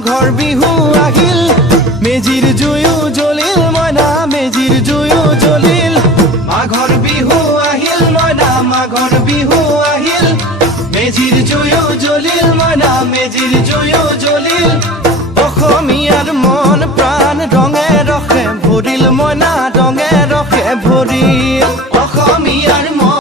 মাঘৰ বিহু আহিল মেজিৰ জুয়ো জ্বলিল মইনা মেজিৰ জুয়ো জ্বলিল মাঘৰ বিহু আহিল মইনা মাঘৰ বিহু আহিল মেজিৰ জুয়ো জ্বলিল মইনা মেজিৰ জুয়ো জ্বলিল অসমীয়াৰ মন প্ৰাণ ৰঙে ৰসে ভৰিল মইনা ৰঙে ৰসে ভৰিল অসমীয়াৰ